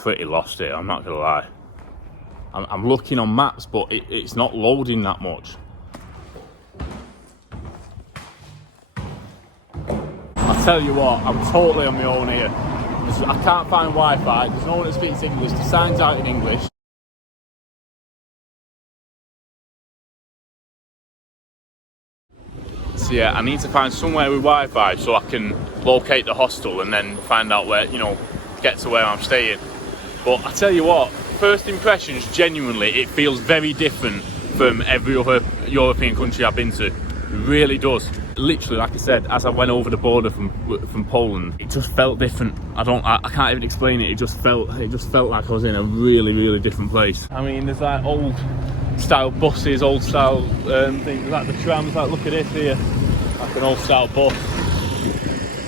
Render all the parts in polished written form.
pretty lost here, I'm not gonna lie. I'm looking on maps, but it's not loading that much. I tell you what, I'm totally on my own here. I can't find Wi-Fi, there's no one that speaks English, the sign's out in English. So yeah, I need to find somewhere with Wi-Fi so I can locate the hostel and then find out where, get to where I'm staying. But I tell you what, first impressions, genuinely, it feels very different from every other European country I've been to. It really does. Literally, like I said, as I went over the border from Poland, it just felt different. I can't even explain it. It just felt like I was in a really, really different place. I mean, there's like old style buses, old style things like the trams. Like, look at this here, like an old style bus.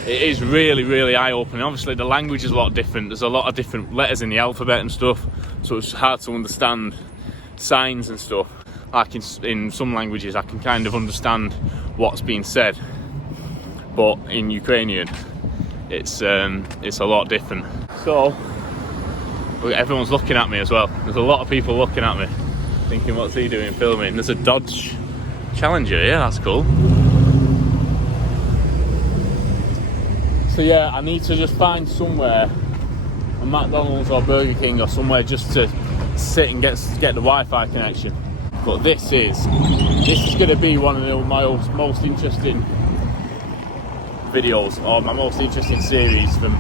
It is really, really eye-opening. Obviously, the language is a lot different. There's a lot of different letters in the alphabet and stuff, so it's hard to understand signs and stuff. Like in some languages, I can kind of understand what's being said, but in Ukrainian, it's a lot different. So, everyone's looking at me as well. There's a lot of people looking at me, thinking, what's he doing filming? There's a Dodge Challenger, yeah, that's cool. So yeah, I need to just find somewhere, a McDonald's or Burger King or somewhere, just to sit and get the Wi-Fi connection. But this is going to be one of my most interesting videos, or my most interesting series from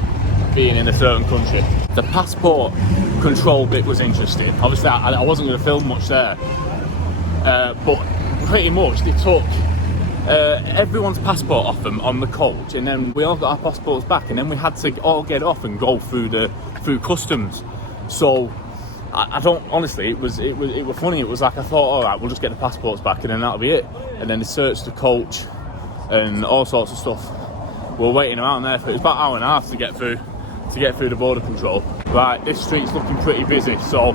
being in a certain country. The passport control bit was interesting. Obviously, I wasn't going to film much there, but pretty much they took everyone's passport off them on the coach, and then we all got our passports back, and then we had to all get off and go through customs. So I don't, honestly, it was funny. It was like, I thought, all right, we'll just get the passports back and then that'll be it. And then they searched the coach and all sorts of stuff. We were waiting around there for, it was about an hour and a half to get through the border control. Right, this street's looking pretty busy, so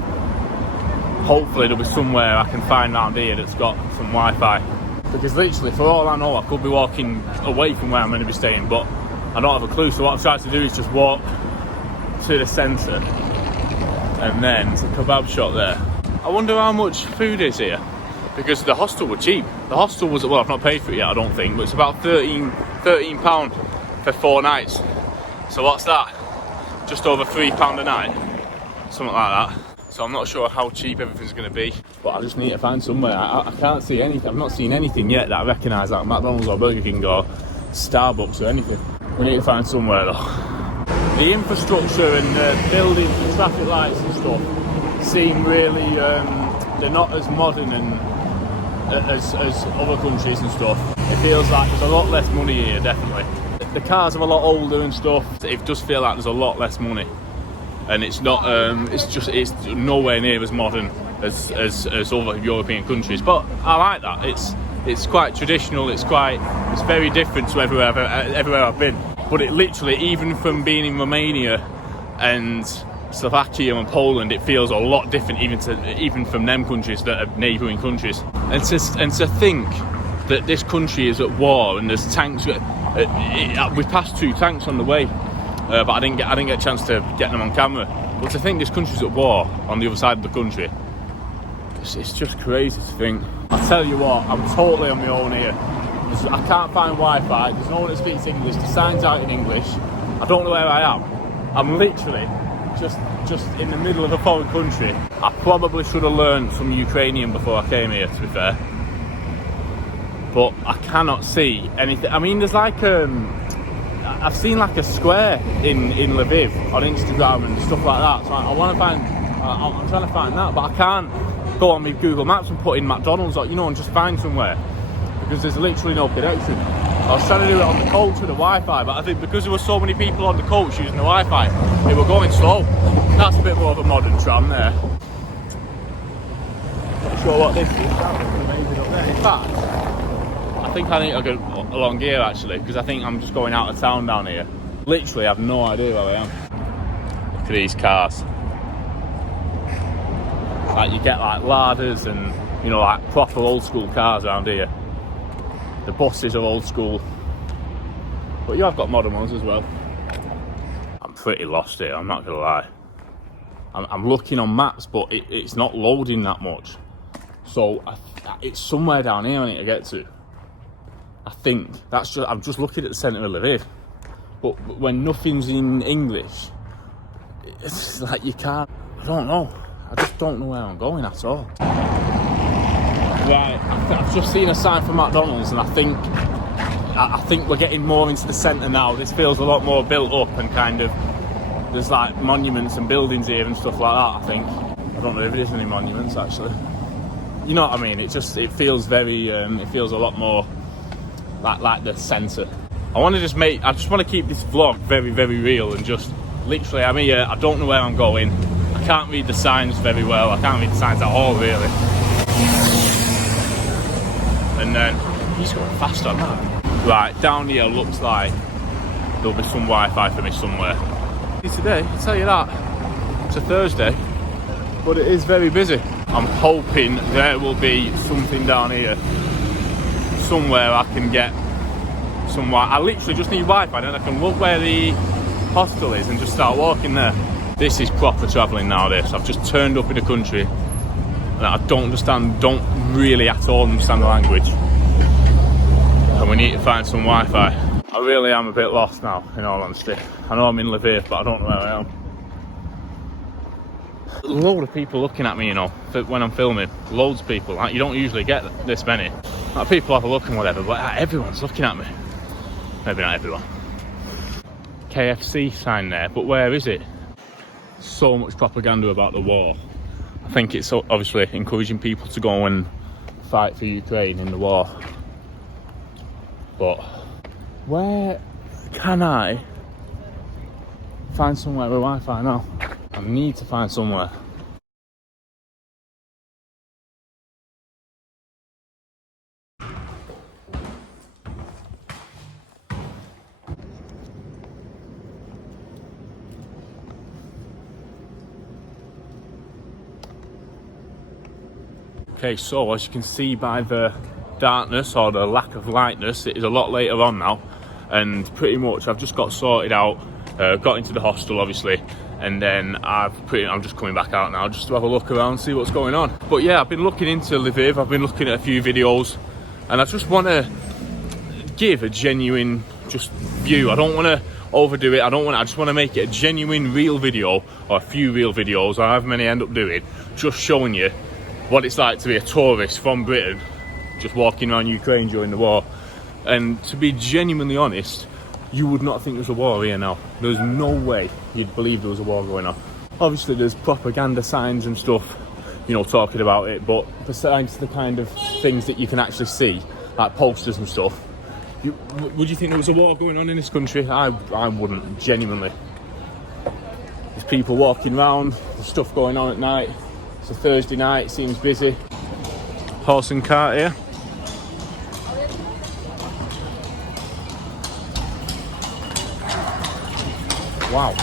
hopefully there'll be somewhere I can find around here that's got some Wi-Fi. Because literally, for all I know, I could be walking away from where I'm going to be staying, but I don't have a clue. So what I've tried to do is just walk to the centre and then to the kebab shop there. I wonder how much food is here, because the hostel was cheap. The hostel was, well, I've not paid for it yet, I don't think, but it's about £13 for 4 nights. So what's that? Just over £3 a night, something like that. So I'm not sure how cheap everything's going to be, but I just need to find somewhere. I can't see anything. I've not seen anything yet that I recognise, like McDonald's or Burger King or Starbucks or anything. We need to find somewhere though. The infrastructure and the buildings and traffic lights and stuff seem really, they're not as modern and as other countries and stuff. It feels like there's a lot less money here, definitely. The cars are a lot older and stuff. It does feel like there's a lot less money. And it's not, it's nowhere near as modern as other European countries. But I like that. It's quite traditional. It's very different to everywhere I've been. But it literally, even from being in Romania and Slovakia and Poland, it feels a lot different, even from them countries that are neighbouring countries. And to think that this country is at war and there's tanks. We passed 2 tanks on the way, but I didn't get a chance to get them on camera. But to think this country's at war on the other side of the country, it's just crazy to think. I tell you what, I'm totally on my own here. I can't find Wi-Fi, there's no one that speaks English, the sign's out in English. I don't know where I am. I'm literally just in the middle of a foreign country. I probably should have learned some Ukrainian before I came here, to be fair. But I cannot see anything. I mean, there's like I've seen like a square in Lviv on Instagram and stuff like that. So I want to find. I'm trying to find that, but I can't go on with Google Maps and put in McDonald's or and just find somewhere, because there's literally no connection. I was trying to do it on the coach with the Wi-Fi, but I think because there were so many people on the coach using the Wi-Fi, they were going slow. That's a bit more of a modern tram there. Not sure what this is. That looks amazing up there. In fact, I think I need to go along here actually, because I think I'm just going out of town down here. Literally, I have no idea where I am. Look at these cars. Like, you get like larders and like proper old school cars around here. The buses are old school, but you have got modern ones as well. I'm pretty lost here, I'm not gonna lie. I'm looking on maps, but it's not loading that much. So it's somewhere down here I need to get to. I think I'm just looking at the centre of Lviv. But when nothing's in English, it's like you can't. I don't know. I just don't know where I'm going at all. Right, I've just seen a sign for McDonald's, and I think we're getting more into the centre now. This feels a lot more built up and kind of, there's like monuments and buildings here and stuff like that, I think. I don't know if it is any monuments actually. You know what I mean? It feels very, it feels a lot more like the centre. I just want to keep this vlog very, very real and just literally, I'm here, I don't know where I'm going. I can't read the signs very well. I can't read the signs at all, really. And then, he's going fast on that. Right, down here looks like there'll be some Wi-Fi for me somewhere. Today, I'll tell you that, it's a Thursday, but it is very busy. I'm hoping there will be something down here, somewhere I can get some Wi-Fi. I literally just need Wi-Fi, then I can look where the hostel is and just start walking there. This is proper travelling now, this. I've just turned up in a country and I don't really at all understand the language. And we need to find some Wi-Fi. I really am a bit lost now, in all honesty. I know I'm in Lviv, but I don't know where I am. A load of people looking at me, you know, when I'm filming. Loads of people. Like, you don't usually get this many. Like, people have a look and whatever, but everyone's looking at me. Maybe not everyone. KFC sign there, but where is it? So much propaganda about the war. I think it's obviously encouraging people to go and fight for Ukraine in the war. But where can I find somewhere with Wi-Fi now? I need to find somewhere. Okay, so as you can see by the darkness or the lack of lightness, it is a lot later on now, and pretty much I've just got sorted out, got into the hostel obviously, and then I'm just coming back out now just to have a look around, see what's going on. But yeah, I've been looking into Lviv, I've been looking at a few videos, and I just want to give a genuine just view. I don't want to overdo it. I just want to make it a genuine real video, or a few real videos, or however many I end up doing, just showing you what it's like to be a tourist from Britain, just walking around Ukraine during the war. And to be genuinely honest, you would not think there's a war here now. There's no way you'd believe there was a war going on. Obviously there's propaganda signs and stuff, you know, talking about it, but besides the kind of things that you can actually see, like posters and stuff, would you think there was a war going on in this country? I wouldn't, genuinely. There's people walking around, there's stuff going on at night. It's a Thursday night, it seems busy. Horse and cart here. Wow.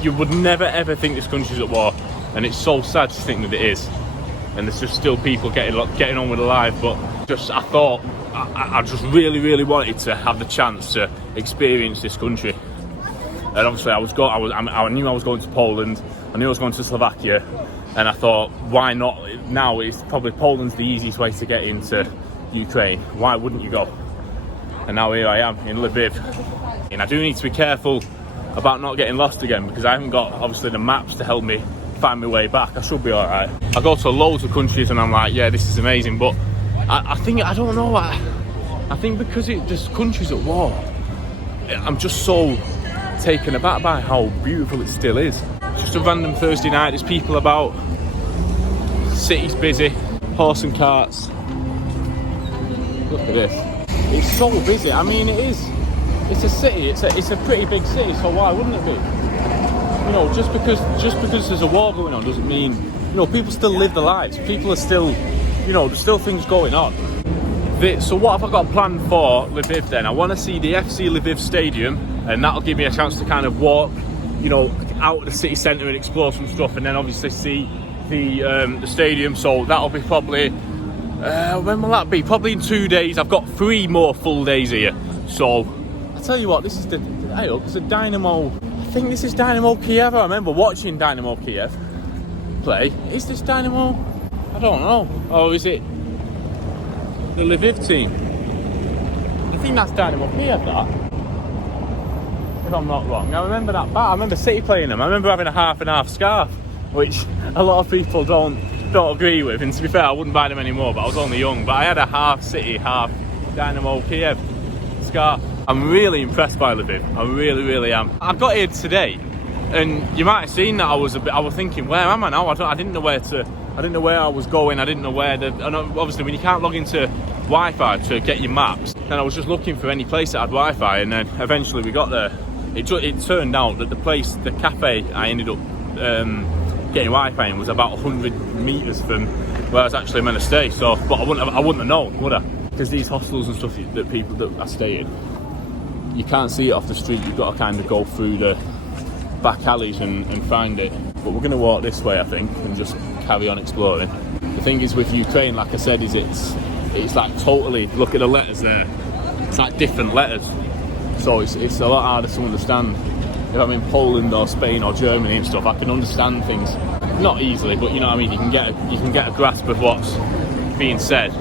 You would never ever think this country's at war, and it's so sad to think that it is. And there's just still people getting on with their life, but I thought I just really wanted to have the chance to experience this country. And obviously I knew I was going to Poland, I knew I was going to Slovakia, and I thought, why not now? It's probably Poland's the easiest way to get into Ukraine. Why wouldn't you go? And now here I am in Lviv. And I do need to be careful about not getting lost again, because I haven't got obviously the maps to help me find my way back. I should be alright. I go to loads of countries and I'm like, yeah, this is amazing, but I think because this country's at war, I'm just so taken aback by how beautiful it still is. It's just a random Thursday night, there's people about, city's busy, horse and carts. Look at this. It's so busy. I mean, it is. It's a city. It's a pretty big city. So why wouldn't it be? You know, just because there's a war going on doesn't mean, you know, people still live their lives. People are still, you know, there's still things going on. So what have I got planned for Lviv then? I want to see the FC Lviv Stadium, and that'll give me a chance to kind of walk, you know, out of the city centre and explore some stuff, and then obviously see the stadium. So that'll be probably. When will that be? Probably in 2 days. I've got 3 more full days here. So, I tell you what, this is there's a Dynamo, I think this is Dynamo Kiev. I remember watching Dynamo Kiev play. Is this Dynamo? I don't know. Or is it the Lviv team? I think that's Dynamo Kiev, that. If I'm not wrong. I remember that bat. I remember City playing them. I remember having a half and half scarf, which a lot of people don't agree with. And to be fair, I wouldn't buy them anymore, but I was only young. But I had a half City, half Dynamo Kiev scarf. I'm really impressed by Lviv. I really, really am. I got here today, and you might have seen that I was thinking, where am I now? I didn't know where I was going. I didn't know where and obviously when you can't log into Wi-Fi to get your maps, then I was just looking for any place that had Wi-Fi, and then eventually we got there. It turned out that the cafe I ended up getting Wi-Fi in was about 100 metres from where I was actually meant to stay. So, but I wouldn't have known, would I? Because these hostels and stuff that I stay in, you can't see it off the street. You've got to kind of go through the back alleys and find it. But we're going to walk this way, I think, and just carry on exploring. The thing is with Ukraine, like I said, is it's like totally, look at the letters there. It's like different letters. So it's a lot harder to understand. If I'm in Poland or Spain or Germany and stuff, I can understand things, not easily, but you know what I mean. You can get a grasp of what's being said.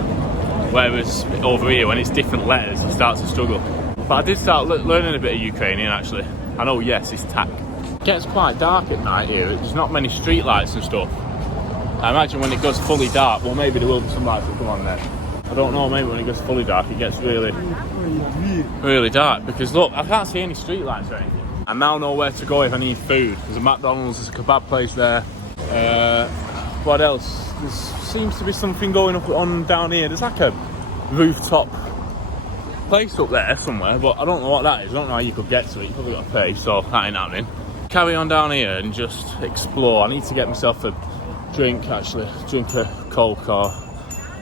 Whereas over here, when it's different letters, you start to struggle. But I did start learning a bit of Ukrainian actually. I know, yes, it's tak. It gets quite dark at night here. There's not many street lights and stuff. I imagine when it goes fully dark, well, maybe there will be some lights that come on there. I don't know, maybe when it gets fully dark, it gets really, really dark. Because look, I can't see any street lights or anything. I now know where to go if I need food. There's a McDonald's, there's a kebab place there. What else? There seems to be something going on down here. There's like a rooftop place up there somewhere, but I don't know what that is. I don't know how you could get to it. You probably got to pay, so that ain't happening. Carry on down here and just explore. I need to get myself a drink, actually. Drink a Coke or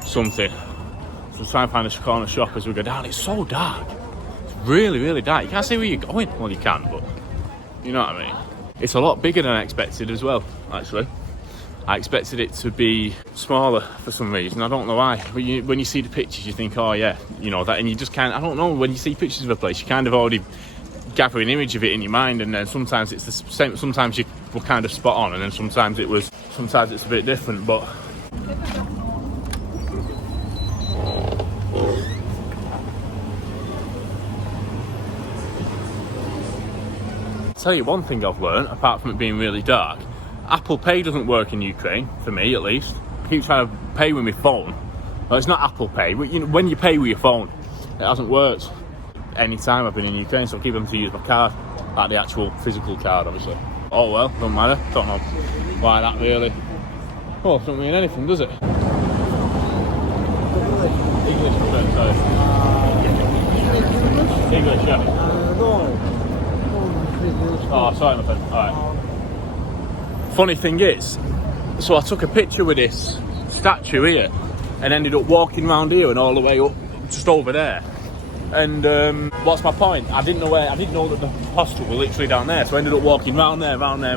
something. So try and find a corner shop as we go down. It's so dark. It's really, really dark. You can't see where you're going. Well, you can, but you know what I mean. It's a lot bigger than I expected as well, actually. I expected it to be smaller for some reason. I don't know why. When you see the pictures, you think, oh yeah, you know that, and you just can't. I don't know. When you see pictures of a place, you kind of already gather an image of it in your mind, and then sometimes it's the same. Sometimes you were kind of spot on, and then sometimes it's a bit different. But I'll tell you one thing I've learned, apart from it being really dark. Apple Pay doesn't work in Ukraine, for me at least. I keep trying to pay with my phone. Well, it's not Apple Pay, but when you pay with your phone, it hasn't worked any time I've been in Ukraine, so I keep having to use my card, like the actual physical card, obviously. Oh well, doesn't matter. Don't know why that really. Well, it doesn't mean anything, does it? Englishman, sorry. English, yeah. Oh, sorry, my friend. Alright. Funny thing is, so I took a picture with this statue here and ended up walking around here and all the way up just over there. And what's my point? I didn't know that the hostel were literally down there, so I ended up walking round there. And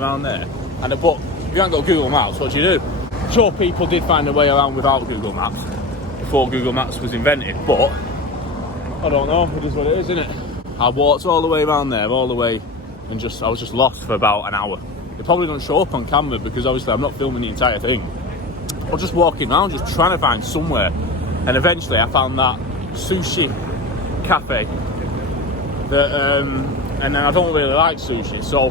but if you haven't got Google Maps, what do you do? Sure, people did find a way around without Google Maps before Google Maps was invented, but I don't know, it is what it is, isn't it? I walked all the way around there, all the way, and I was just lost for about an hour. It probably don't show up on camera because obviously I'm not filming the entire thing. I was just walking around, just trying to find somewhere, and eventually I found that sushi cafe. And then I don't really like sushi, so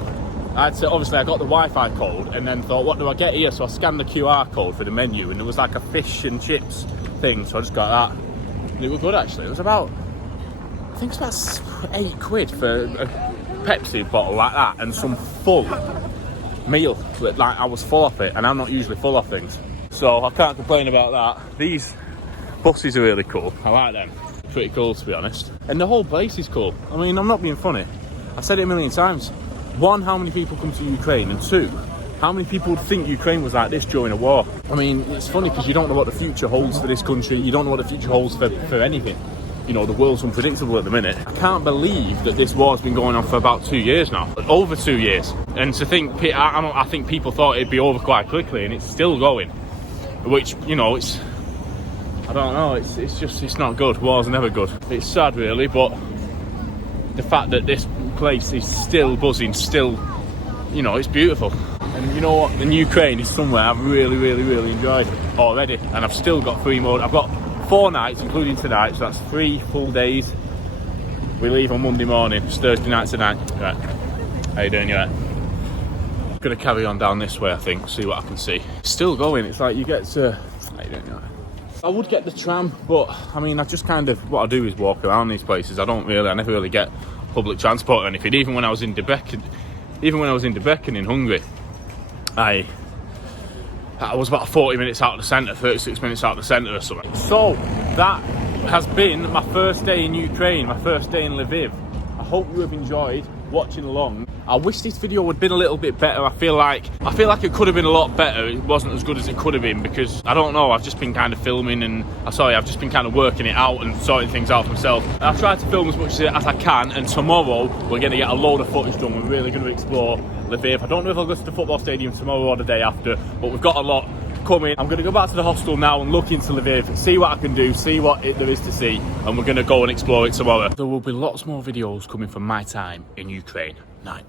I got the Wi-Fi code, and then thought, what do I get here? So I scanned the QR code for the menu, and there was like a fish and chips thing, so I just got that. And it was good actually. It was about, I think it's about £8 for a Pepsi bottle like that, and some full meal. Like, I was full off it, and I'm not usually full off things, so I can't complain about that. These buses are really cool. I like them. Pretty cool, to be honest. And the whole place is cool. I mean, I'm not being funny. I've said it a million times. One, how many people come to Ukraine? And two, how many people would think Ukraine was like this during a war? I mean, it's funny because you don't know what the future holds for this country. You don't know what the future holds for anything. You know, the world's unpredictable at the minute. I can't believe that this war's been going on for about 2 years now. Over 2 years. And to think, I think people thought it'd be over quite quickly, and it's still going. Which, you know, I don't know, it's not good. War's never good. It's sad really, but the fact that this place is still buzzing, still, you know, it's beautiful. And you know what? In Ukraine is somewhere I've really, really, really enjoyed already. And I've still got 3 more. I've got 4 nights, including tonight, so that's 3 full days. We leave on Monday morning. It's Thursday night tonight. Right. How you doing? You right? I'm gonna carry on down this way, I think, see what I can see. Still going. It's like you get to... How you doing? You right? I would get the tram, but I mean, I just kind of... What I do is walk around these places. I never really get public transport or anything. Even when I was in Debrecen in Hungary, I was about 40 minutes out of the centre, 36 minutes out of the centre or something. So, that has been my first day in Ukraine, my first day in Lviv. I hope you have enjoyed watching along. I wish this video would have been a little bit better. I feel like it could have been a lot better. It wasn't as good as it could have been because, I don't know, I've just been kind of filming and, I've just been kind of working it out and sorting things out for myself. I've tried to film as much as I can, and tomorrow we're going to get a load of footage done. We're really going to explore Lviv. I don't know if I'll go to the football stadium tomorrow or the day after, but we've got a lot coming. I'm going to go back to the hostel now and look into Lviv, see what I can do, see what there is to see, and we're going to go and explore it tomorrow. There will be lots more videos coming from my time in Ukraine. Night.